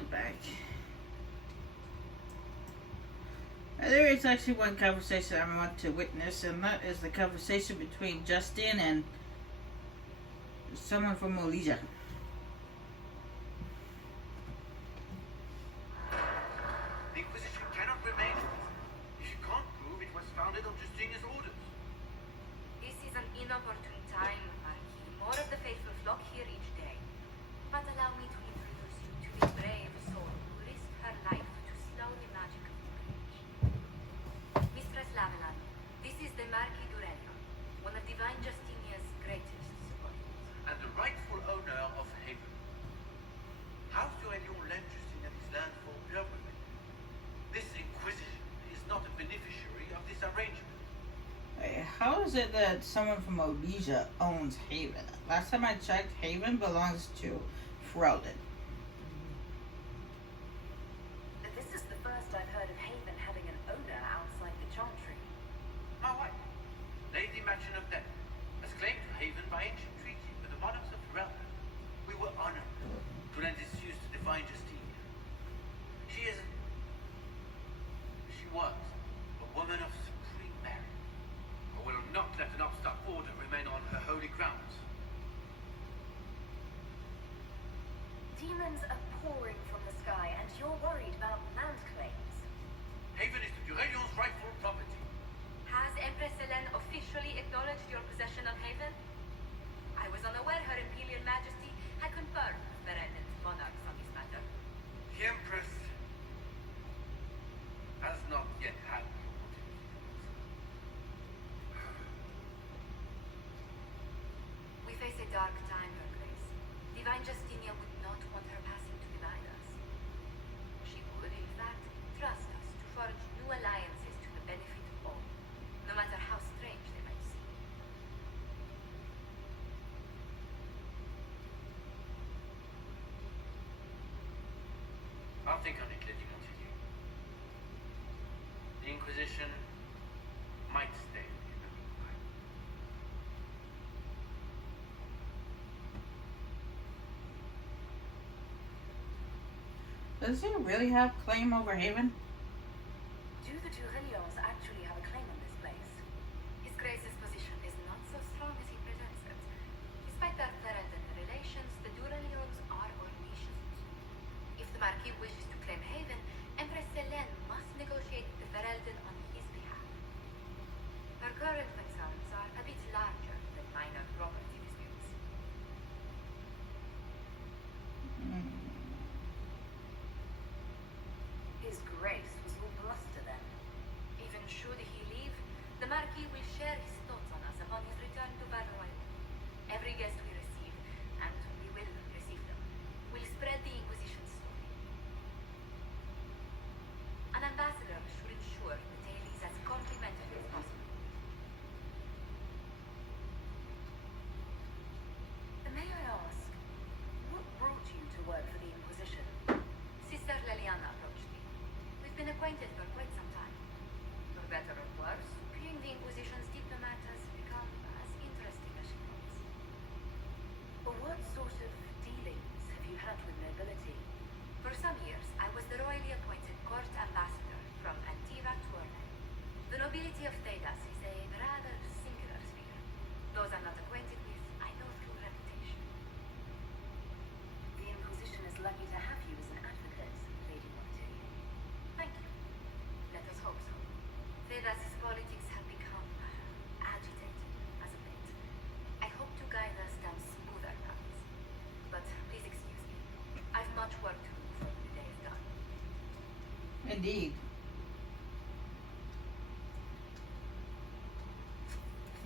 I'm back. There is actually one conversation I want to witness, and that is the conversation between Justin and someone from Malaysia. The Inquisition cannot remain if you can't prove it was founded on Justinian's orders. This is an inopportune time, Marquis. More of the faithful flock here each day. But allow me to introduce you to this brave soul who risked her life to slow the magic of the age. Mistress Lavelan, this is the Marquis d'Aurelion, one of Divine Justinia's greatest supporters. And the rightful owner of Haven. House d'Aurelion lent Justinian his land for pilgrimage. This Inquisition is not a beneficiary of this arrangement. Wait, how is it that someone from Malaysia owns Haven? Last time I checked, Haven belongs to Freldon. This is the first I've heard of Haven having an owner outside the Chantry. My wife, Lady Machin of Death, has claimed to Haven by ancient treaty with the monarchs of Ferelden. We were honored to lend its use to Divine Justinian. She was a woman of supreme merit, but will not let an upstart order remain on her holy grounds. Demons are pouring from the sky, and you're worried about land claims. Haven is the Durelion's rightful property. Has Empress Hélène officially acknowledged your possession of Haven? I was unaware Her Imperial Majesty had confirmed with Ferelden's monarchs on this matter. The Empress has not yet had the opportunity. We face a dark time, Your Grace. Divine Justinia would not want her passing to divide us. She would, in fact, trust us to forge new alliances to the benefit of all, no matter how strange they might seem. I'll think on it, Lady Montague. The Inquisition might stay in the meanwhile. Does he really have claim over Haven? Do the Durelions actually have a claim on this place? His Grace's position is not so strong as he presents it. Despite their Ferelden relations, the Durelions are Ornitians. If the Marquis wishes to claim Haven, Empress Hélène must negotiate with the Ferelden on his behalf. Her current concerns are a bit larger than minor property disputes. His Grace was all bluster then. Even should he leave, the Marquis will share his thoughts on us upon his return to Valois. Every guest we receive, and we will receive them, will spread the Inquisition's story. An ambassador should ensure the tale is as complimentary as possible. May I ask, what brought you to work for the Inquisition? Sister Leliana approached me. We've been acquainted for quite some time. For better or worse, being the Inquisition's diplomat has become as interesting as she was. What sort of dealings have you had with nobility? For some years, I was the royally appointed court ambassador from Antiva to Orne. The nobility of Thedas is a rather singular sphere. Those I'm not acquainted with, I know through reputation. The Inquisition is lucky to have you as an advocate, Lady Montague. Thank you. Let us hope so. Thedas's politics have become agitated as of late. I hope to guide us down smoother paths. But please excuse me. I've much work to do before the day is done. Indeed.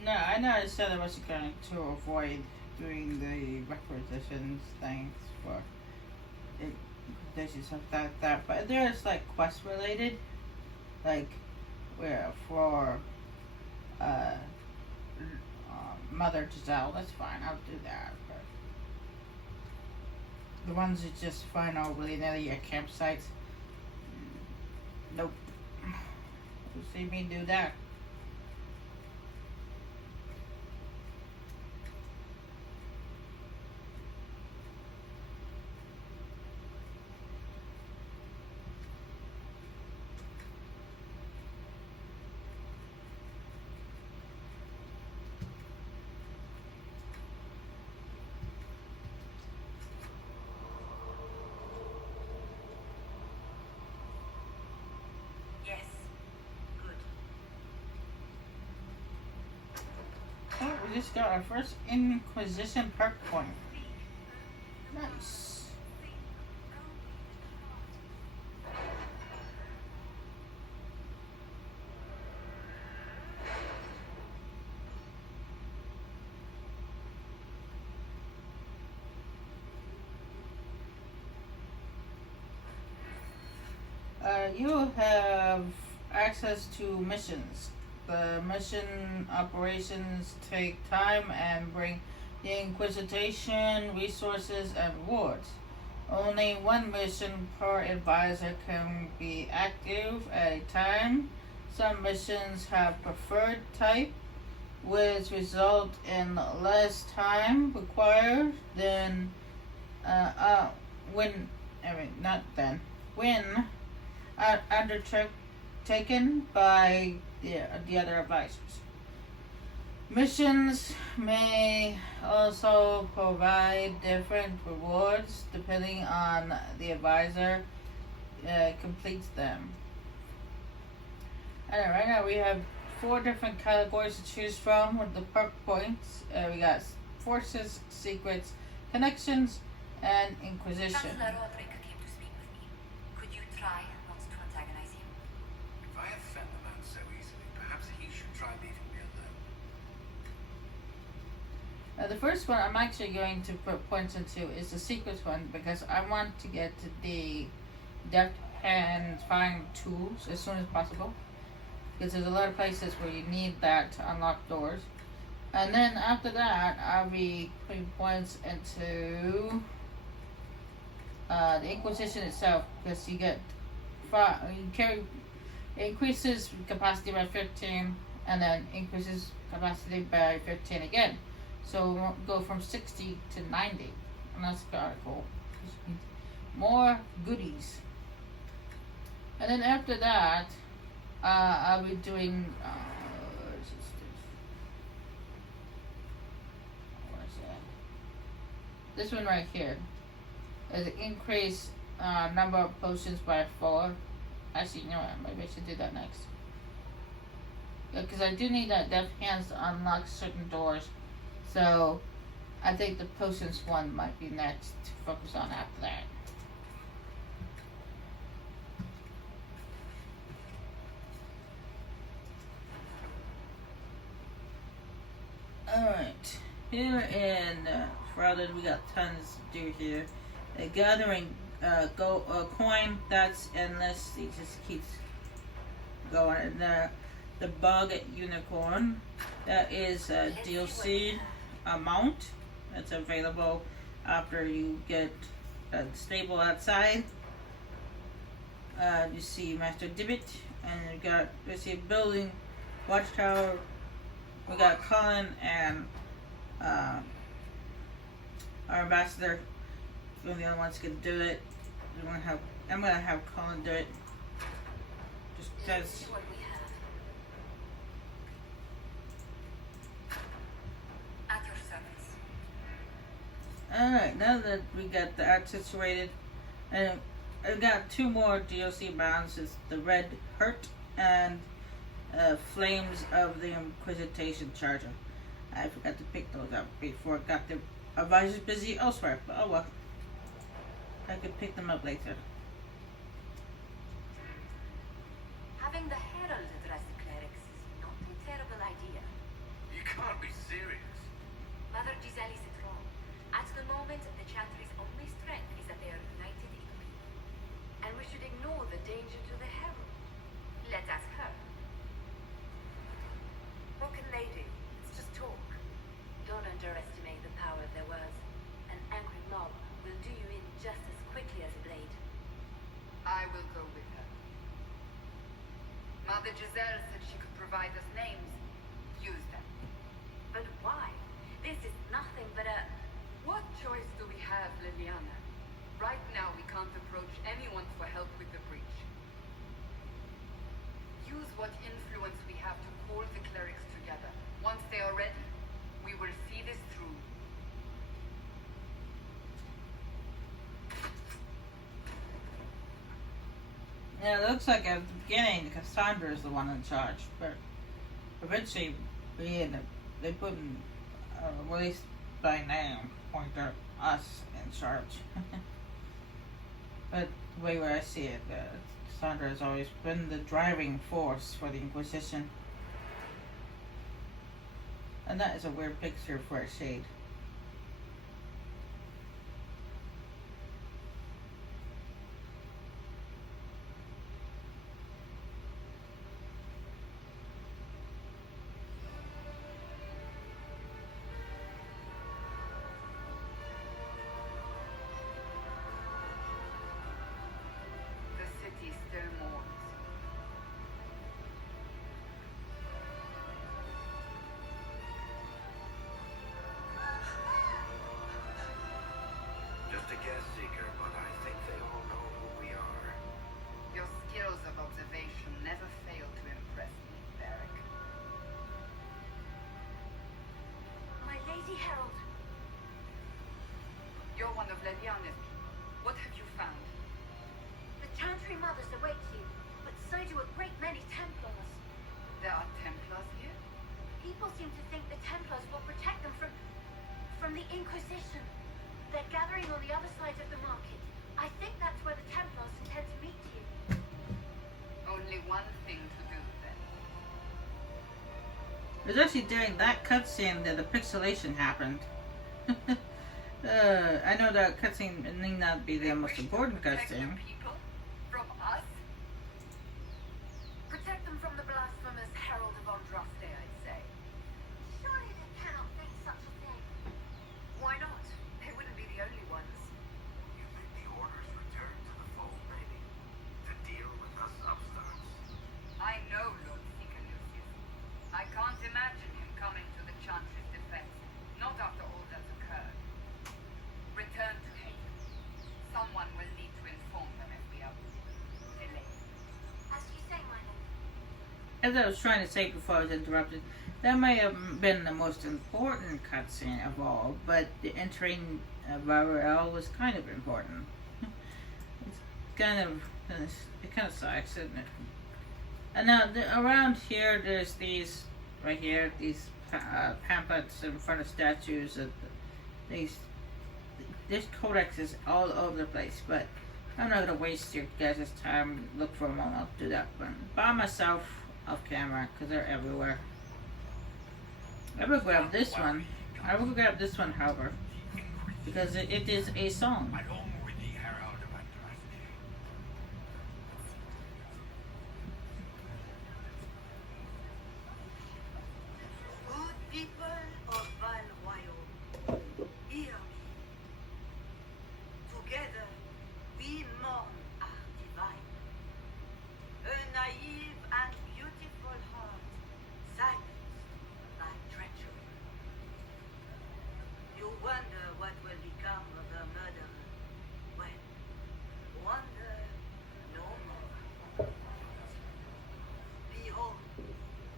No, I know I said I was going to avoid doing the requisitions things for Inquisition stuff like that, but there's like quest related, like where for Mother Giselle. That's fine. I'll do that. But the ones that just find all willy nilly at campsites, nope. You see me do that. we just got our first Inquisition perk point. Nice. You have access to missions. The mission operations take time and bring the Inquisition resources and rewards. Only one mission per advisor can be active at a time. Some missions have preferred type, which result in less time required than when undertaken by the other advisors. Missions may also provide different rewards depending on the advisor completes them. Alright, right now we have 4 different categories to choose from with the perk points. We got Forces, Secrets, Connections, and Inquisition. Chancellor Roderick came to speak with me. Could you try not to antagonize him? If I offend the man so easily, perhaps he should try leaving me alone. The first one I'm actually going to put points into is the Secrets one because I want to get the deft hand find tools as soon as possible. Because there's a lot of places where you need that to unlock doors. And then after that, I'll be putting points into the Inquisition itself, because you get it increases capacity by 15, and then increases capacity by 15 again. So we'll go from 60 to 90, and that's kind of cool. More goodies. And then after that, I'll be doing this one right here. Is increase number of potions by 4. Actually, you know what? Maybe I should do that next. Yeah, because I do need that deft hands to unlock certain doors. So I think the potions one might be next to focus on after that. Alright, here in Frowden we got tons to do here. Gathering coin, that's endless, it just keeps going. And the bug unicorn, that is a DLC amount that's available after you get stable outside. You see Master Dibbit, and you see building, watchtower. We got Colin and our ambassador. We're the only ones who can do it. I'm gonna have Colin do it. Just because. What we have. At your service. Alright, now that we got that situated, and I've got 2 more DLC bounds. It's the Red Hurt and Flames of the Inquisition Charger. I forgot to pick those up before I got the advisors busy elsewhere, but oh well. I could pick them up later. Having the Herald address the clerics is not a terrible idea. You can't be serious. Mother Giselle is it wrong. At the moment, the Chantry's only strength is that they are united in me. And we should ignore the danger to the Herald. Let's ask her. What can they do? Let's just talk. Don't underestimate the power of their words. An angry mob will do you in just as quickly as a blade. I will go with her. Mother Giselle said she could provide us names. Use them. But why? This is nothing but a... What choice do we have, Liliana? Right now we can't approach anyone for help with the breach. Use what influence we have to call the clerics together. Once they are ready, we will see this through. Yeah, it looks like at the beginning Cassandra is the one in charge, but eventually they put in at least by name, point at us in charge. But the way where I see it, Sandra has always been the driving force for the Inquisition. And that is a weird picture for a shade. The city still mourns. Just a guess, Seeker, but I think they all know who we are. Your skills of observation never fail to impress me, Beric. My Lady Herald. You're one of Leliana's people. What have you found? The Chantry mothers await you, but so do a great many Templars. There are Templars here? People seem to think the Templars will protect them from the Inquisition. They're gathering on the other side of the market. I think that's where the Templars intend to meet you. Only one thing to do then. It was actually during that cutscene that the pixelation happened. I know that cutscene may not be the They most wish to important protect the cutscene. people from us? Protect them from the blasphemous Herald of Andraste, I'd say. Surely they cannot think such a thing. Why not? They wouldn't be the only ones. You think the orders return to the fold, maybe? To deal with us upstarts? I know Lord Lucius. I can't imagine him coming to the Chantry's defense, not after all that's occurred. Return to Haven. Someone will need to inform them if we are delayed. As you say, my lord. As I was trying to say before I was interrupted, that may have been the most important cutscene of all, but the entering Varel was kind of important. It kind of sucks, isn't it? And now around here, there's these right here, these pamphlets in front of statues of these. This codex is all over the place, but I'm not gonna waste your guys' time. Look for them all. I'll do that one by myself off camera because they're everywhere. I will grab this one. I will grab this one, however, because it is a song. Along with the Herald of Andraste. Good people of Val Royal, hear me. Together, we mourn our divine. A naive and beautiful heart, silenced by treachery. You wonder what will become of the murderer. Well, wonder no more. Behold,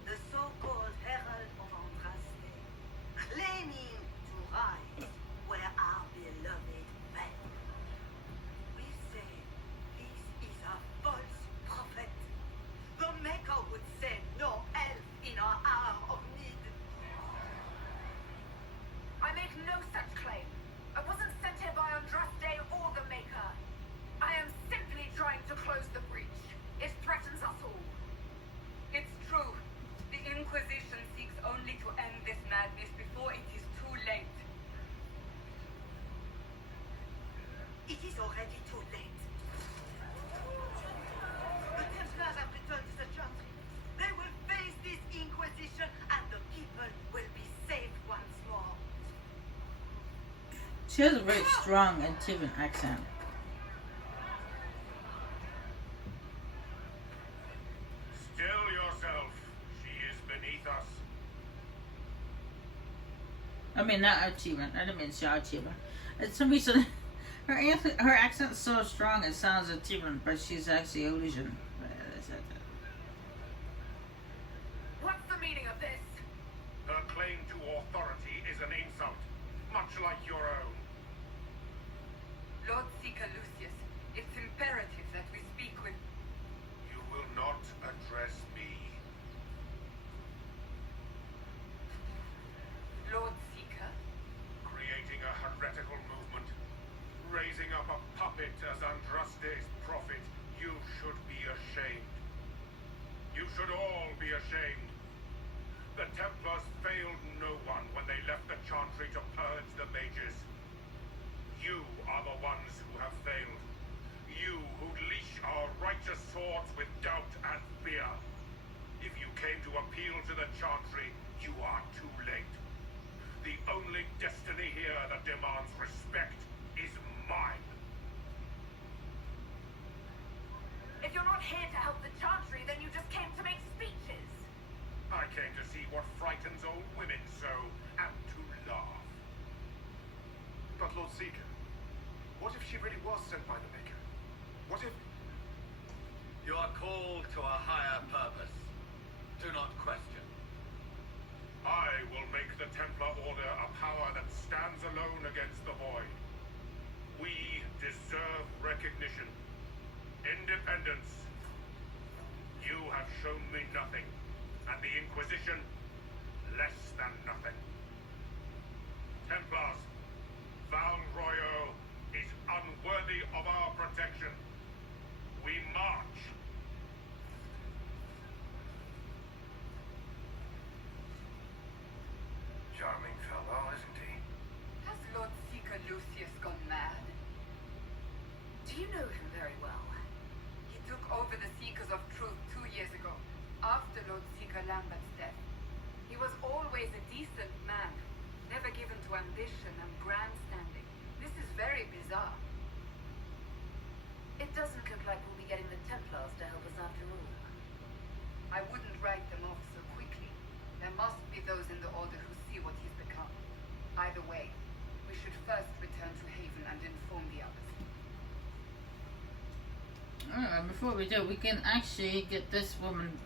the so-called Herald of Andraste, claiming to rise where our beloved fell. We say this is a false prophet. The Maker would send no help in our hour of need. I make no such claim. I wasn't sent here by Andraste or the Maker. I am simply trying to close the breach. It threatens us all. It's true. The Inquisition seeks only to end this madness before it is too late. It is already too late. The Templars have returned to the Chantry. They will face this Inquisition and the people will be saved once more. She has a very strong Antivan accent. Still yourself. She is beneath us. I mean, not achievement. I didn't mean Shaw achievement. It's some reason her accent's so strong it sounds achievement, but she's actually illusion. What's the meaning of this? Her claim to authority is an insult, much like your own. Lord Seeker Lucius, it's imperative that we speak with... You will not address me. Lord Seeker, puppet as Andraste's prophet, you should be ashamed. You should all be ashamed. The Templars failed no one when they left the Chantry to purge the mages. You are the ones who have failed. You who leash our righteous swords with doubt and fear. If you came to appeal to the Chantry, you are too late. The only destiny here that demands respect is mine. If you're not here to help the Chantry, then you just came to make speeches. I came to see what frightens old women so, and to laugh. But Lord Seeker, what if she really was sent by the Maker? What if... You are called to a higher purpose. Do not question. I will make the Templar Order a power that stands alone against the Void. We deserve recognition. Independence. You have shown me nothing, and the Inquisition, less than nothing. Templars, Val Royo is unworthy of our protection. We march. Charming fellow, isn't he? Has Lord Seeker Lucius gone mad? Do you know him very well? He took over the Seekers of Truth 2 years ago, after Lord Seeker Lambert's death. He was always a decent man, never given to ambition and grandstanding. This is very bizarre. It doesn't look like we'll be getting the Templars to help us after all. I wouldn't write them off so quickly. There must be those in the Order who see what he's become. Either way, we should first return to Haven and inform the others. Before we do, we can actually get this woman,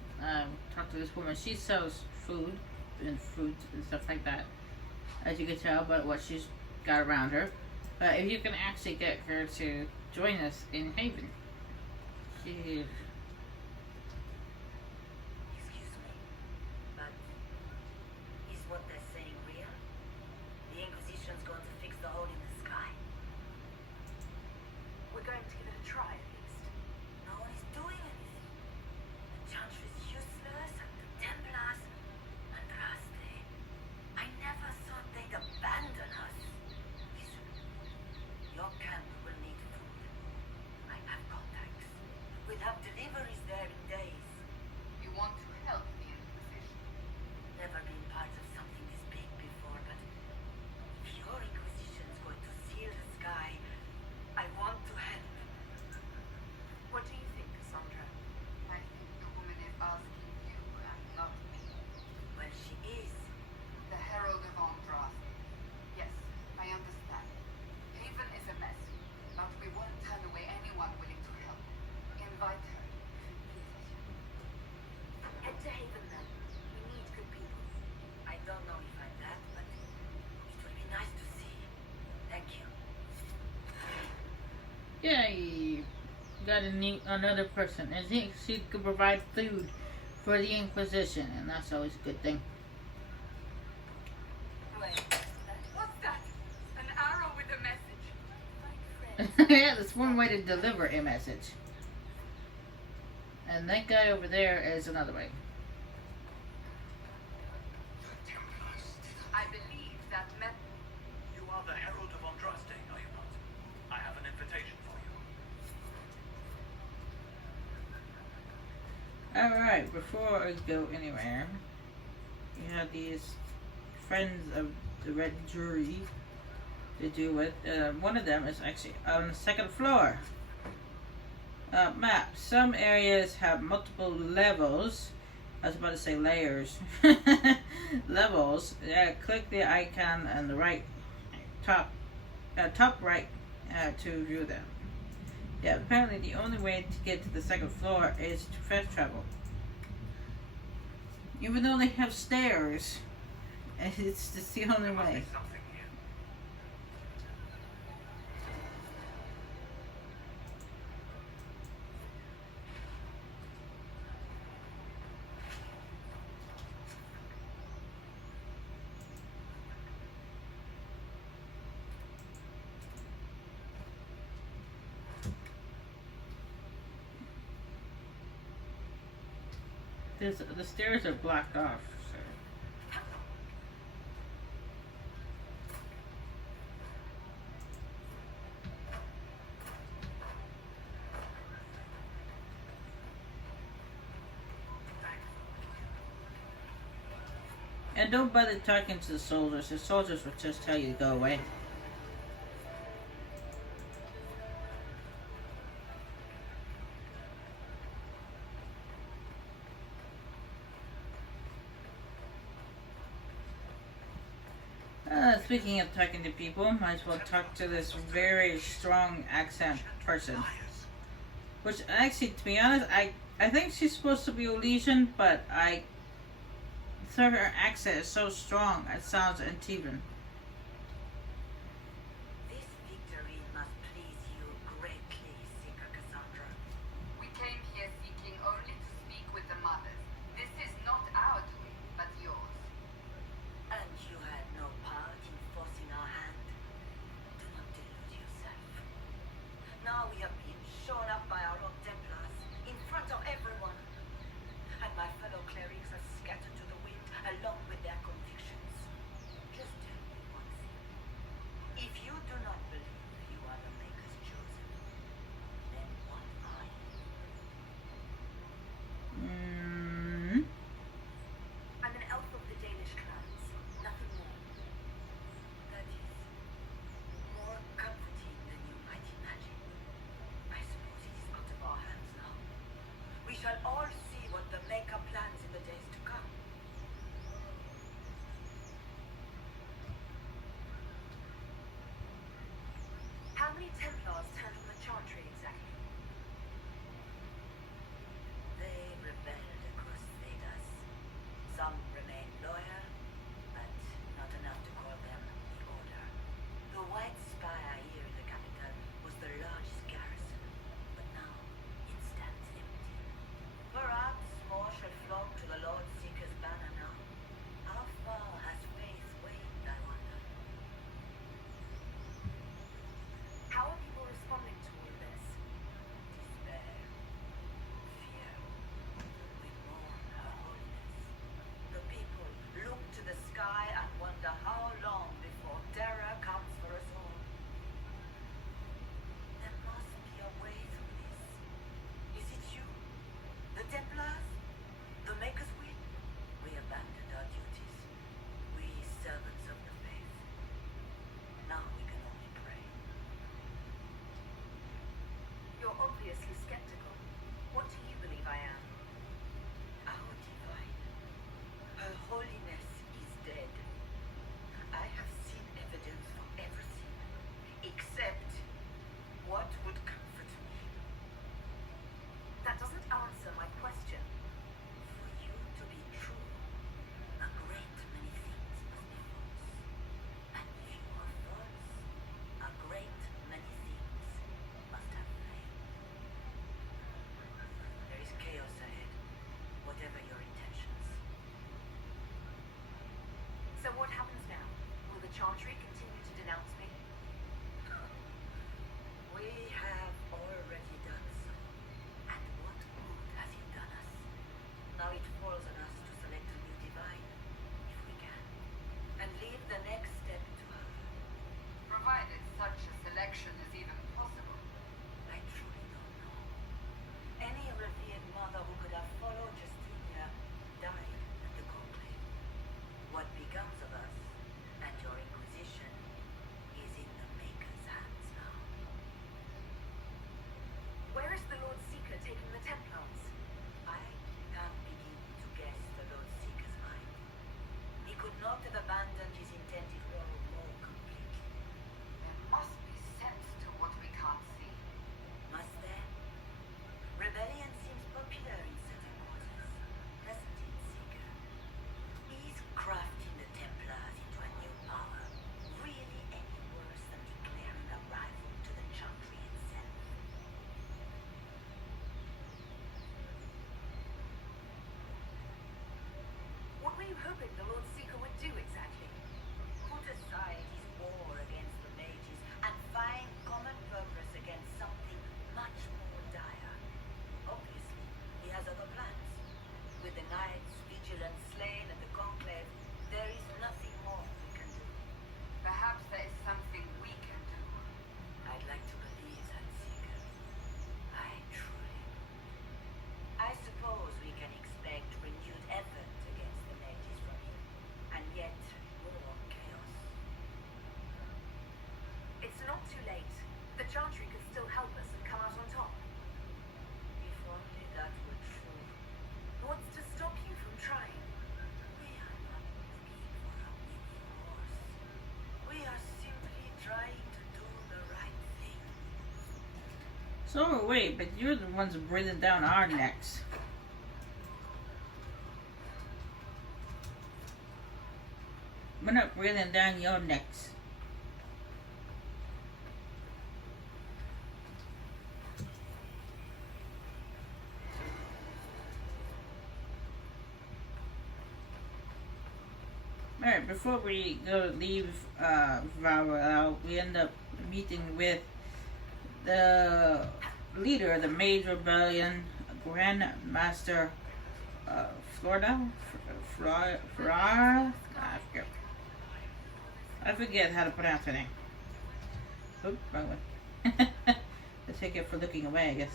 talk to this woman. She sells food and fruit and stuff like that, as you can tell by what she's got around her. But if you can actually get her to join us in Haven, she... Excuse me, but is what they're saying real? The Inquisition's going to fix the hole in the sky? We're going to give it a try, at least. No one is doing anything. The Chantry's useless, and the Templars, and Raste. I never thought they'd abandon us. Listen, your camp will need food. I have contacts. We'll have deliveries there in days. You want to help the Inquisition? Never been part of something this big before, but if your Inquisition's going to seal the sky, I want to help. What do you think, Cassandra? I think the woman is asking you and not me. Well, she is. The Herald of Andraste. Yes, I understand. Haven is a mess, but we won't turn away anyone willing to help. Invite her, if it pleases you. Head to Haven then. We need good people. I don't know if I'm that, but it will be nice to see. Thank you. Yay! Got another person, and she could provide food for the Inquisition, and that's always a good thing. Wait, What's that? An arrow with a message. Yeah, that's one way to deliver a message. And that guy over there is another way. The Templars did I believe that You are the Herald of Andraste, are you not? I have an invitation for you. Alright, before I go anywhere, you have these friends of the Red Jury to do with. One of them is actually on the second floor. Map. Some areas have multiple levels. I was about to say layers. Levels. Click the icon on the right top right to view them. Yeah, apparently the only way to get to the second floor is to fast travel. Even though they have stairs, it's just the only There must way. be something here. The stairs are blocked off. So. And don't bother talking to the soldiers. The soldiers will just tell you to go away. Speaking of talking to people, might as well talk to this very strong accent person. Which actually, to be honest, I think she's supposed to be Elysian, but her accent is so strong, it sounds uneven. This victory must please you greatly, Seeker Cassandra. We came here seeking only to speak with the mothers. This is not our doing, but yours. And you had no part in forcing our hand. Do not delude yourself. Now we have been shown up by our own Templars in front of everyone. And my fellow clerics are scattered to the wind along with their convictions. Just tell me one thing. If you do not believe you are the Maker's chosen, then what are you? I'm an elf of the Danish clans, nothing more. That is more comforting than you might imagine. I suppose it is out of our hands now. We shall all see what the Maker plans in the days to come. How many Templars turned on the Chantry exactly? They rebelled across Vedas. Some remained loyal, but not enough to call them the Order. The White Spire here in the capital was the largest garrison, but now it stands empty. Perhaps more shall flock to the Lord Seeker's banner now. How far has faith waned, I wonder? How are people responding to all this? Despair. Fear. We mourn her holiness. The people look to the sky and wonder how long before terror comes for us all. There must be a way through this. Is it you? The Templars? The Maker's will? We abandoned our duties. We servants of the faith. Now we can only pray. You're obviously skeptical. What do you believe I am? Our divine. Her holiness is dead. I have seen evidence for everything, except what would comfort me. That doesn't answer my question. For you to be true, a great many things must be false. And if you are false, a great many things must have flame. There is chaos ahead, whatever your intentions. So what happens now? Will the Chantry continue to denounce me? We have already done so. And what good has it done us? Now it falls on us to select a new divine, if we can, and leave the next step to her. Provided such a selection is even possible. I truly don't know. Any revered mother who could have followed Justinia died at the conclave. What becomes of us and your Inquisition is in the Maker's hands now. Where is the Lord Seeker taking the Templars? I can't begin to guess the Lord Seeker's mind. He could not have abandoned his intended role more completely. There must be sense to what we can't see. Must there? Rebellion seems popular in certain causes, doesn't it, Seeker? Is crafting the Templars into a new power really any worse than declaring a rival to the Chantry itself? What were you hoping the Lord Seeker would do exactly? Put aside his war against the mages and find common purpose against something much more dire. Obviously, he has other plans. With the Chantry could still help us and come out on top. If only that were true. What's to stop you from trying? We are not looking for a winning horse. We are simply trying to do the right thing. So wait, but you're the ones breathing down our necks. We're not breathing down your necks. Alright, before we leave Valhalla, we end up meeting with the leader of the Mage Rebellion, Grand Master Florida? I forget how to pronounce her name. Oop, wrong one. I take it for looking away, I guess.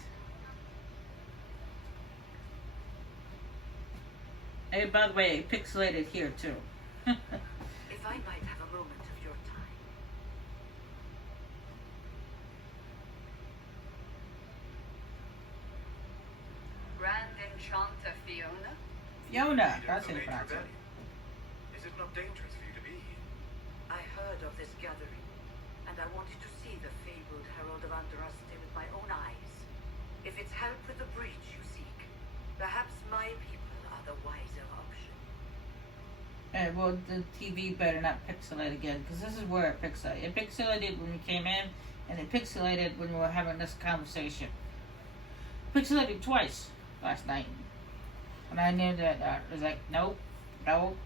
Hey, by the way, pixelated here too. If I might have a moment of your time. Grand Enchanter Fiona? Fiona, Leader that's of how the you Mage pronounce it. Rebellion. Is it not dangerous for you to be here? I heard of this gathering, and I wanted to see the fabled Herald of Andraste with my own eyes. If it's help with the breach you seek, perhaps my people are the wiser option. Well, the TV better not pixelate again, because this is where it pixelated. It pixelated when we came in, and it pixelated when we were having this conversation. Pixelated twice last night. And I knew that it was like, nope, nope,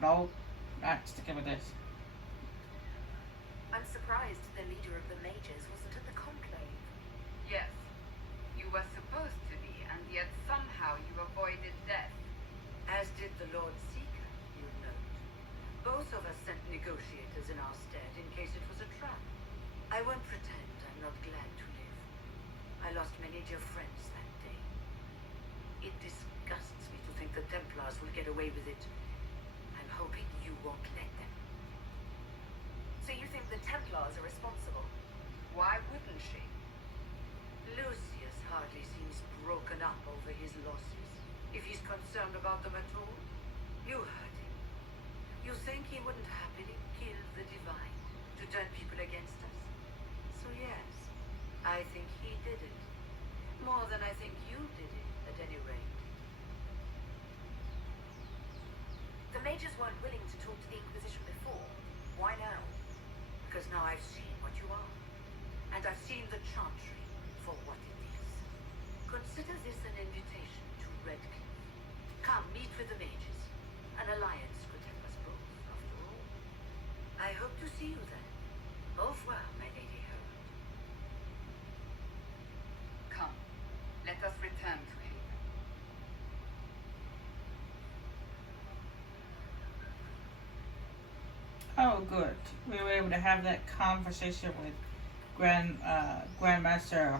nope, not sticking with this. I'm surprised the leader of the mages wasn't at the conclave. Yes. You were supposed to be, and yet somehow you avoided death. As did the Lord Seeker, you note. Both of us sent negotiators in our stead in case it was a trap. I won't pretend I'm not glad to live. I lost many dear friends that day. It disgusts me to think the Templars will get away with it. I'm hoping you won't let them. So you think the Templars are responsible? Why wouldn't she? Lucius hardly seems broken up over his losses. If he's concerned about them at all, you heard him. You think he wouldn't happily kill the divine to turn people against us? So yes, I think he did it. More than I think you did it, at any rate. The mages weren't willing to talk to the Inquisition before. Why now? Because now I've seen what you are. And I've seen the Chantry for what it is. Consider this an invitation to Redcliffe. Come, meet with the mages. An alliance could help us both, after all. I hope to see you then. Au revoir, my Lady Herald. Come, let us return to him. Oh, good. We were able to have that conversation with Grandmaster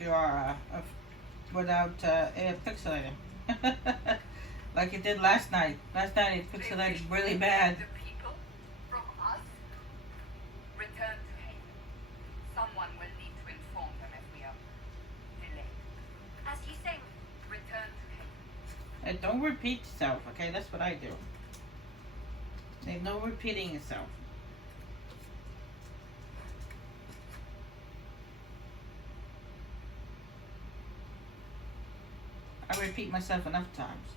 Fiora without it pixelating. Like it did last night. Last night it pixelated really bad. The people from us return to him. Someone will need to inform them if we are delayed. As you say, Return to him. And don't repeat yourself, okay? That's what I do. There's no repeating yourself. I repeat myself enough times.